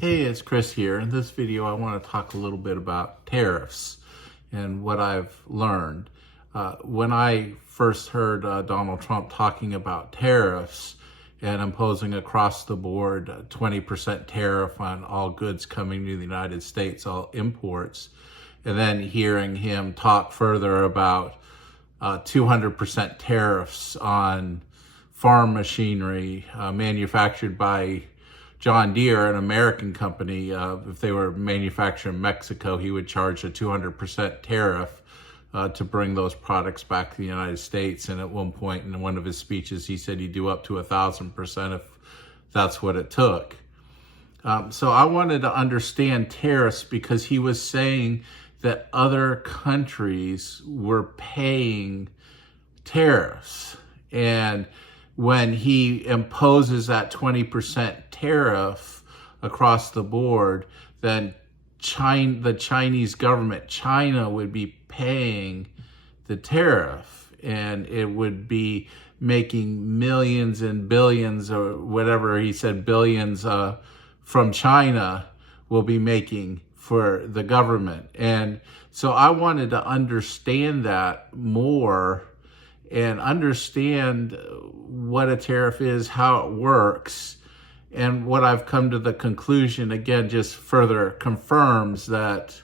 Hey, it's Chris here. In this video, I want to talk a little bit about tariffs and what I've learned. When I first heard Donald Trump talking about tariffs and imposing across the board a 20% tariff on all goods coming to the United States, all imports, and then hearing him talk further about 200% tariffs on farm machinery manufactured by John Deere, an American company, if they were manufactured in Mexico, he would charge a 200% tariff to bring those products back to the United States. And at one point in one of his speeches, he said he'd do up to 1,000% if that's what it took. So I wanted to understand tariffs because he was saying that other countries were paying tariffs. And when he imposes that 20% tariff across the board, then the Chinese government, China, would be paying the tariff, and it would be making millions and billions, or whatever he said, billions from China will be making for the government. And so I wanted to understand that more and understand what a tariff is, how it works. And what I've come to the conclusion, again, just further confirms that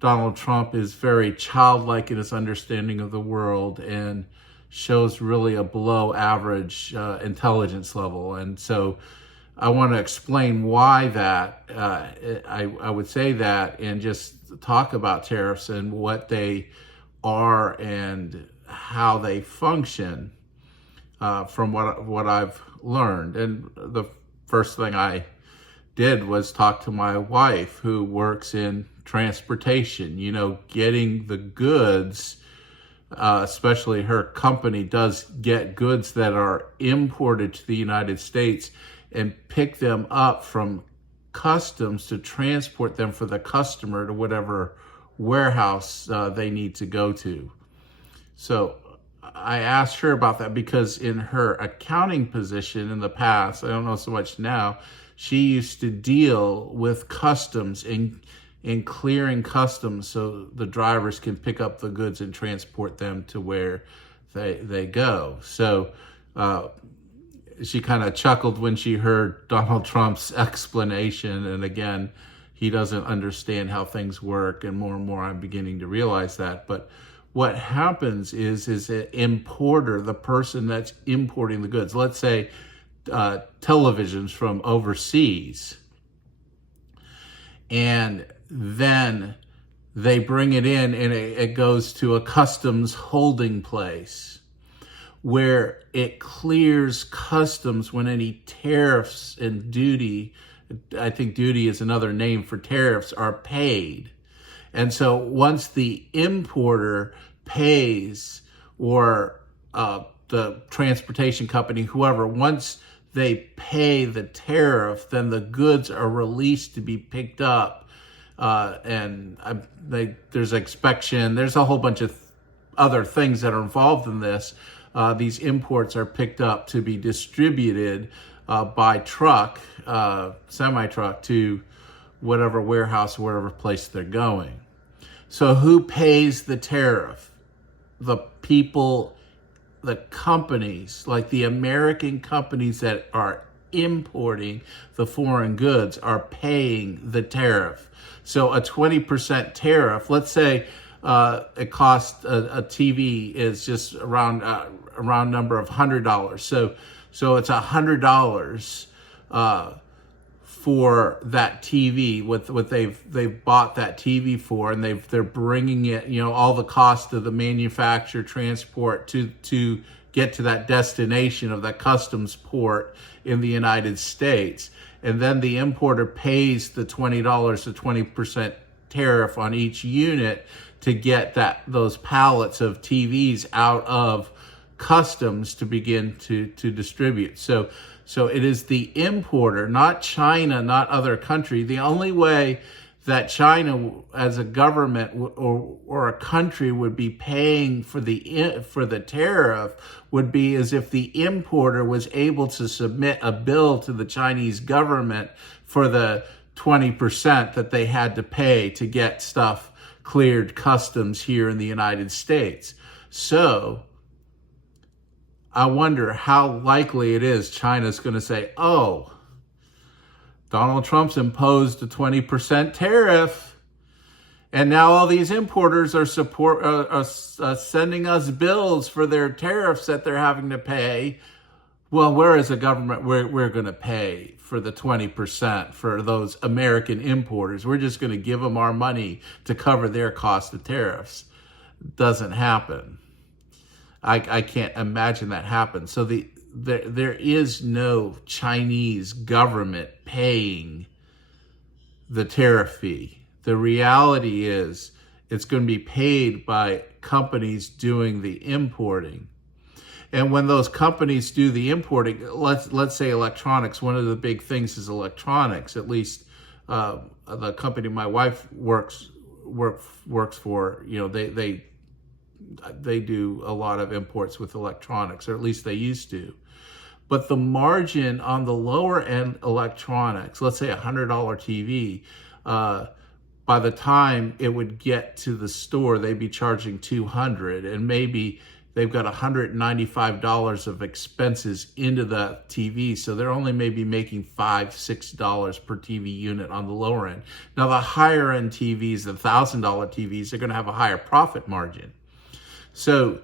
Donald Trump is very childlike in his understanding of the world and shows really a below average intelligence level. And so I want to explain why that, I would say that, and just talk about tariffs and what they are and how they function from what I've learned. And the first thing I did was talk to my wife, who works in transportation, getting the goods, especially her company does get goods that are imported to the United States and pick them up from customs to transport them for the customer to whatever warehouse they need to go to. So I asked her about that because in her accounting position in the past, I don't know so much now, she used to deal with customs in clearing customs so the drivers can pick up the goods and transport them to where they go. So she kind of chuckled when she heard Donald Trump's explanation. And again, he doesn't understand how things work. And more I'm beginning to realize that. But what happens is an importer, the person that's importing the goods, let's say televisions from overseas, and then they bring it in and it goes to a customs holding place where it clears customs when any tariffs and duty, I think duty is another name for tariffs, are paid. And so once the importer pays, or the transportation company, whoever, once they pay the tariff, then the goods are released to be picked up. There's inspection, there's a whole bunch of other things that are involved in this. These imports are picked up to be distributed by truck, semi-truck, to whatever warehouse, wherever place they're going. So who pays the tariff? The people, the companies, like the American companies that are importing the foreign goods, are paying the tariff. So a 20% tariff, let's say it costs a TV is just around number of $100. So it's $100 for that TV, with what they've bought that TV for, and they're bringing it, all the cost of the manufacture, transport to get to that destination of that customs port in the United States, and then the importer pays the $20, the 20% tariff on each unit to get those pallets of TVs out of customs to begin to distribute. So it is the importer, not China, not other country. The only way that China as a government or a country would be paying for the tariff would be as if the importer was able to submit a bill to the Chinese government for the 20% that they had to pay to get stuff cleared customs here in the United States. So I wonder how likely it is China's going to say, oh, Donald Trump's imposed a 20% tariff, and now all these importers are sending us bills for their tariffs that they're having to pay. Well, where as a government, we're going to pay for the 20% for those American importers. We're just going to give them our money to cover their cost of tariffs. Doesn't happen. I can't imagine that happens. So there is no Chinese government paying the tariff fee. The reality is it's going to be paid by companies doing the importing. And when those companies do the importing, let's say electronics, one of the big things is electronics. At least the company my wife works for, you know, they do a lot of imports with electronics, or at least they used to. But the margin on the lower end electronics, let's say a $100 TV, by the time it would get to the store, they'd be charging $200, and maybe they've got $195 of expenses into the TV, so they're only maybe making $5-6 per TV unit on the lower end. Now the higher end TVs, the $1,000 TVs, they're going to have a higher profit margin. So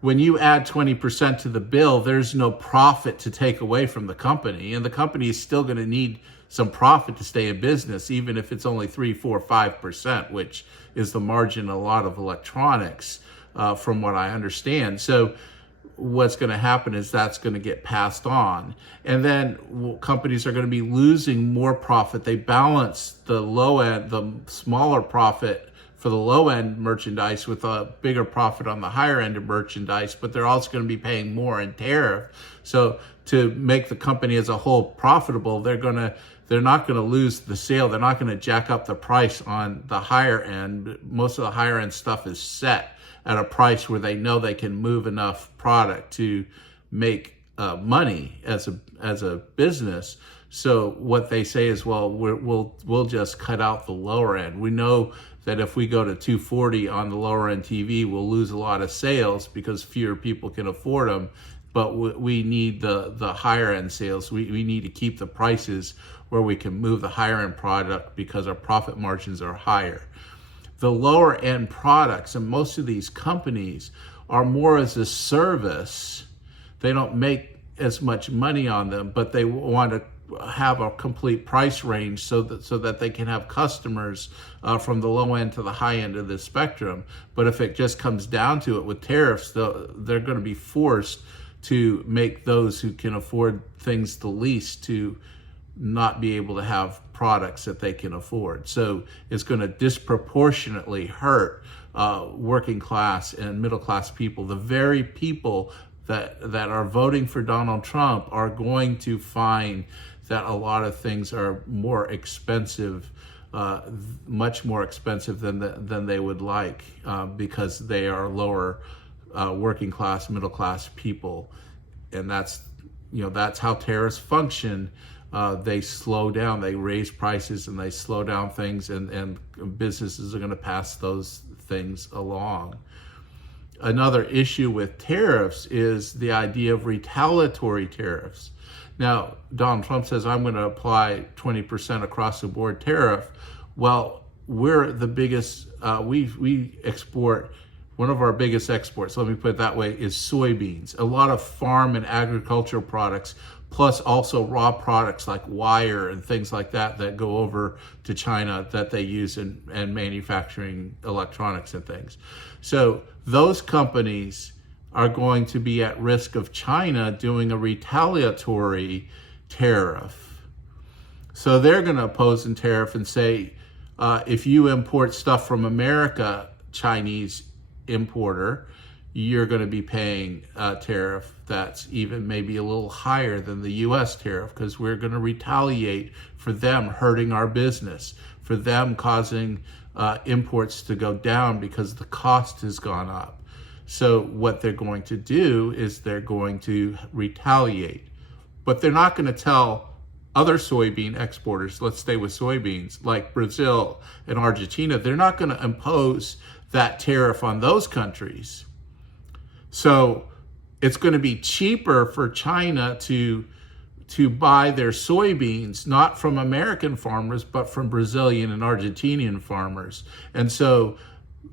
when you add 20% to the bill, there's no profit to take away from the company, and the company is still going to need some profit to stay in business, even if it's only 3, 4, 5%, which is the margin in a lot of electronics, from what I understand. So what's going to happen is that's going to get passed on, and then companies are going to be losing more profit. They balance the low end, the smaller profit for the low end merchandise with a bigger profit on the higher end of merchandise, but they're also going to be paying more in tariff. So to make the company as a whole profitable, they're not going to lose the sale. They're not going to jack up the price on the higher end. Most of the higher end stuff is set at a price where they know they can move enough product to make money as a business. So what they say is, well, we'll just cut out the lower end. We know that if we go to $240 on the lower end TV, we'll lose a lot of sales because fewer people can afford them. But we need the higher end sales. We need to keep the prices where we can move the higher end product because our profit margins are higher. The lower end products, and most of these companies are more as a service. They don't make as much money on them, but they want to have a complete price range so that they can have customers from the low end to the high end of the spectrum. But if it just comes down to it with tariffs, they're going to be forced to make those who can afford things the least to not be able to have products that they can afford. So it's going to disproportionately hurt working class and middle class people. The very people that are voting for Donald Trump are going to find that a lot of things are more expensive, much more expensive than they would like, because they are lower working class, middle class people, and that's how tariffs function. They slow down, they raise prices, and they slow down things, and businesses are going to pass those things along. Another issue with tariffs is the idea of retaliatory tariffs. Now, Donald Trump says, I'm going to apply 20% across the board tariff. Well, we're the biggest, we export, one of our biggest exports, let me put it that way, is soybeans. A lot of farm and agricultural products, plus also raw products like wire and things like that go over to China that they use in manufacturing electronics and things. So those companies are going to be at risk of China doing a retaliatory tariff. So they're going to oppose a tariff and say, if you import stuff from America, Chinese importer, you're going to be paying a tariff that's even maybe a little higher than the U.S. tariff, because we're going to retaliate for them hurting our business, for them causing imports to go down because the cost has gone up. So what they're going to do is they're going to retaliate. But they're not going to tell other soybean exporters, let's stay with soybeans, like Brazil and Argentina, they're not going to impose that tariff on those countries. So it's going to be cheaper for China to buy their soybeans, not from American farmers, but from Brazilian and Argentinian farmers. And so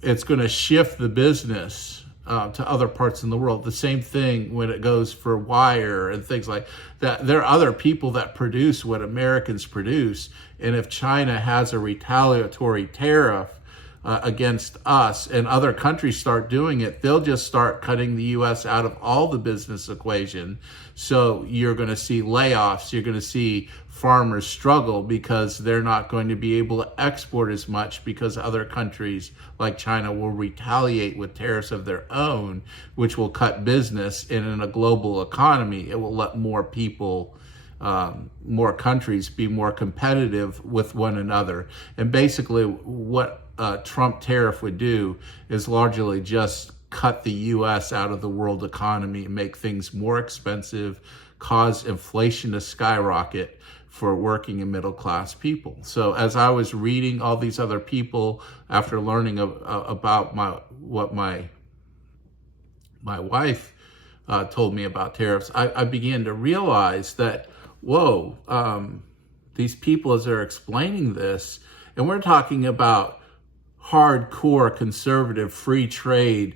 it's going to shift the business to other parts in the world. The same thing when it goes for wire and things like that. There are other people that produce what Americans produce. And if China has a retaliatory tariff against us and other countries start doing it, they'll just start cutting the U.S. out of all the business equation. So you're going to see layoffs. You're going to see farmers struggle because they're not going to be able to export as much because other countries like China will retaliate with tariffs of their own, which will cut business. And in a global economy, it will let more people, more countries be more competitive with one another. And basically what Trump tariff would do is largely just cut the U.S. out of the world economy and make things more expensive, cause inflation to skyrocket for working and middle class people. So as I was reading all these other people, after learning about what my wife told me about tariffs, I began to realize that, whoa, these people, as they're explaining this, and we're talking about hardcore conservative free trade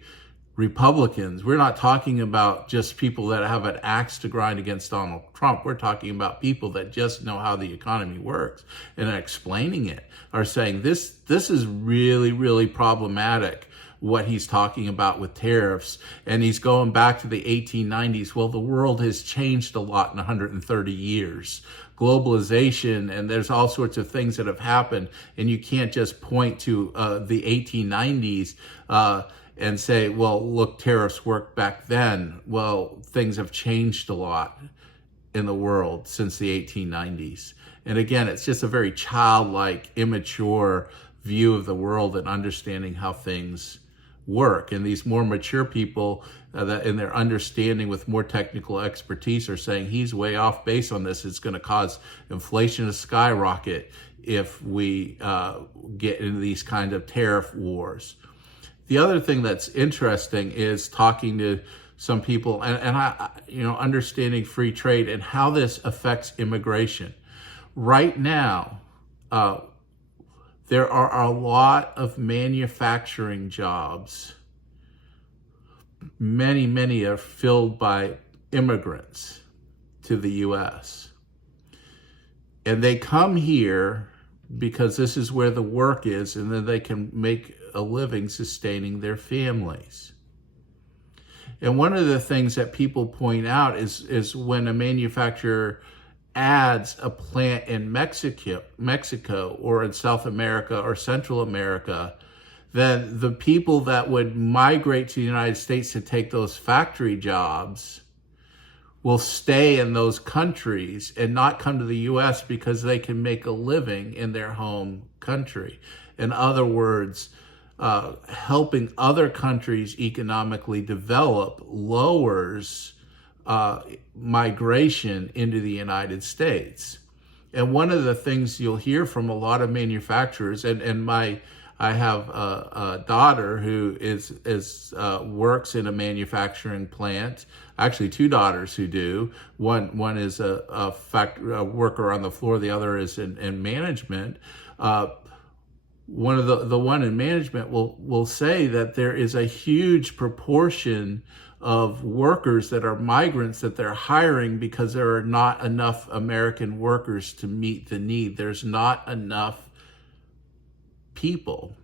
Republicans. We're not talking about just people that have an axe to grind against Donald Trump. We're talking about people that just know how the economy works and are explaining it, are saying this is really, really problematic, what he's talking about with tariffs. And he's going back to the 1890s. Well, the world has changed a lot in 130 years. Globalization, and there's all sorts of things that have happened, and you can't just point to the 1890s and say, well, look, tariffs worked back then. Well, things have changed a lot in the world since the 1890s. And again, it's just a very childlike, immature view of the world and understanding how things work. And these more mature people that in their understanding with more technical expertise are saying he's way off base on this. It's going to cause inflation to skyrocket if we get into these kind of tariff wars. The other thing that's interesting is talking to some people and I, understanding free trade and how this affects immigration. Right now, there are a lot of manufacturing jobs. Many are filled by immigrants to the U.S. And they come here because this is where the work is, and then they can make a living sustaining their families. And one of the things that people point out is when a manufacturer adds a plant in Mexico or in South America or Central America, then the people that would migrate to the United States to take those factory jobs will stay in those countries and not come to the U.S. because they can make a living in their home country. In other words, helping other countries economically develop lowers migration into the United States. And one of the things you'll hear from a lot of manufacturers, I have a daughter who works in a manufacturing plant. Actually, two daughters who do. One is a worker on the floor. The other is in management. One of the one in management will say that there is a huge proportion of workers that are migrants that they're hiring because there are not enough American workers to meet the need. There's not enough people.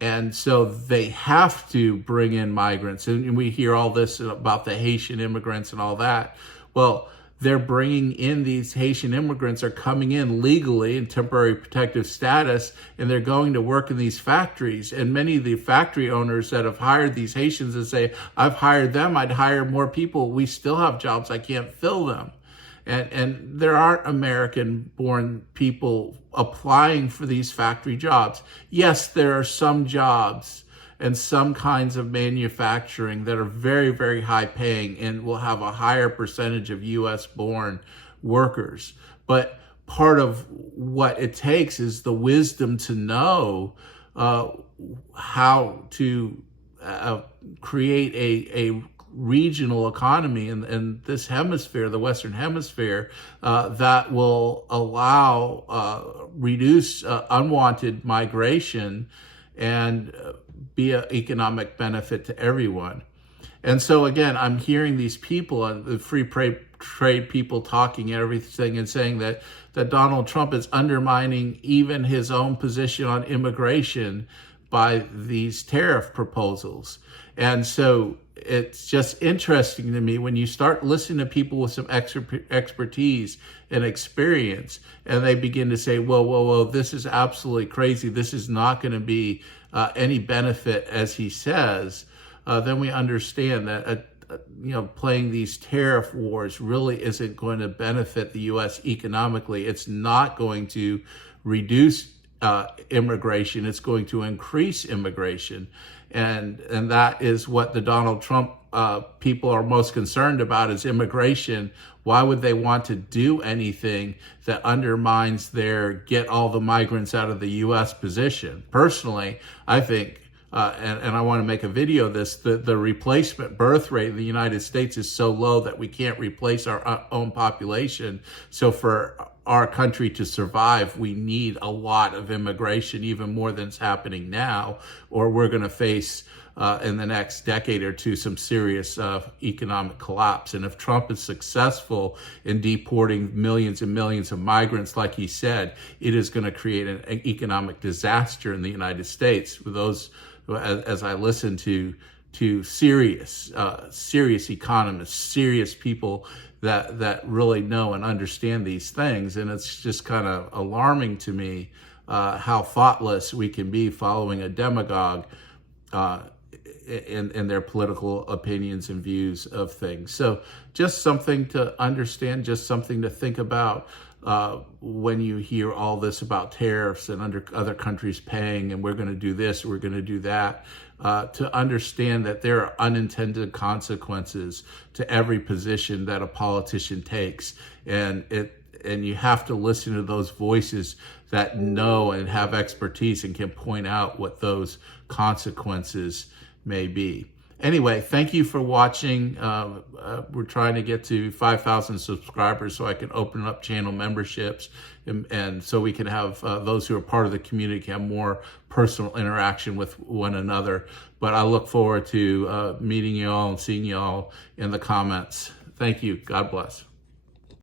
And so they have to bring in migrants. And we hear all this about the Haitian immigrants and all that. Well, they're bringing in these Haitian immigrants are coming in legally in temporary protective status, and they're going to work in these factories. And many of the factory owners that have hired these Haitians and say, I've hired them, I'd hire more people. We still have jobs, I can't fill them. And there aren't American-born people applying for these factory jobs. Yes, there are some jobs and some kinds of manufacturing that are very, very high paying and will have a higher percentage of U.S.-born workers. But part of what it takes is the wisdom to know how to create a regional economy in this hemisphere, the Western Hemisphere, that will allow reduce unwanted migration and be an economic benefit to everyone. And so again, I'm hearing these people and the free trade people talking everything and saying that Donald Trump is undermining even his own position on immigration by these tariff proposals. And so it's just interesting to me when you start listening to people with some expertise and experience, and they begin to say, whoa, this is absolutely crazy. This is not going to be any benefit, as he says. Then we understand that playing these tariff wars really isn't going to benefit the U.S. economically. It's not going to reduce immigration. It's going to increase immigration. And that is what the Donald Trump people are most concerned about, is immigration. Why would they want to do anything that undermines their get all the migrants out of the U.S. position? Personally, I think, and I want to make a video of this, the replacement birth rate in the United States is so low that we can't replace our own population. So for our country to survive, we need a lot of immigration, even more than is happening now, or we're going to face in the next decade or two some serious economic collapse. And if Trump is successful in deporting millions and millions of migrants, like he said, it is going to create an economic disaster in the United States. For those, as I listen to serious economists, serious people that really know and understand these things. And it's just kind of alarming to me how thoughtless we can be following a demagogue in their political opinions and views of things. So just something to understand, just something to think about when you hear all this about tariffs and other countries paying, and we're going to do this, we're going to do that, to understand that there are unintended consequences to every position that a politician takes. And you have to listen to those voices that know and have expertise and can point out what those consequences may be. Anyway, thank you for watching. We're trying to get to 5,000 subscribers so I can open up channel memberships, and so we can have those who are part of the community have more personal interaction with one another. But I look forward to meeting you all and seeing you all in the comments. Thank you. God bless.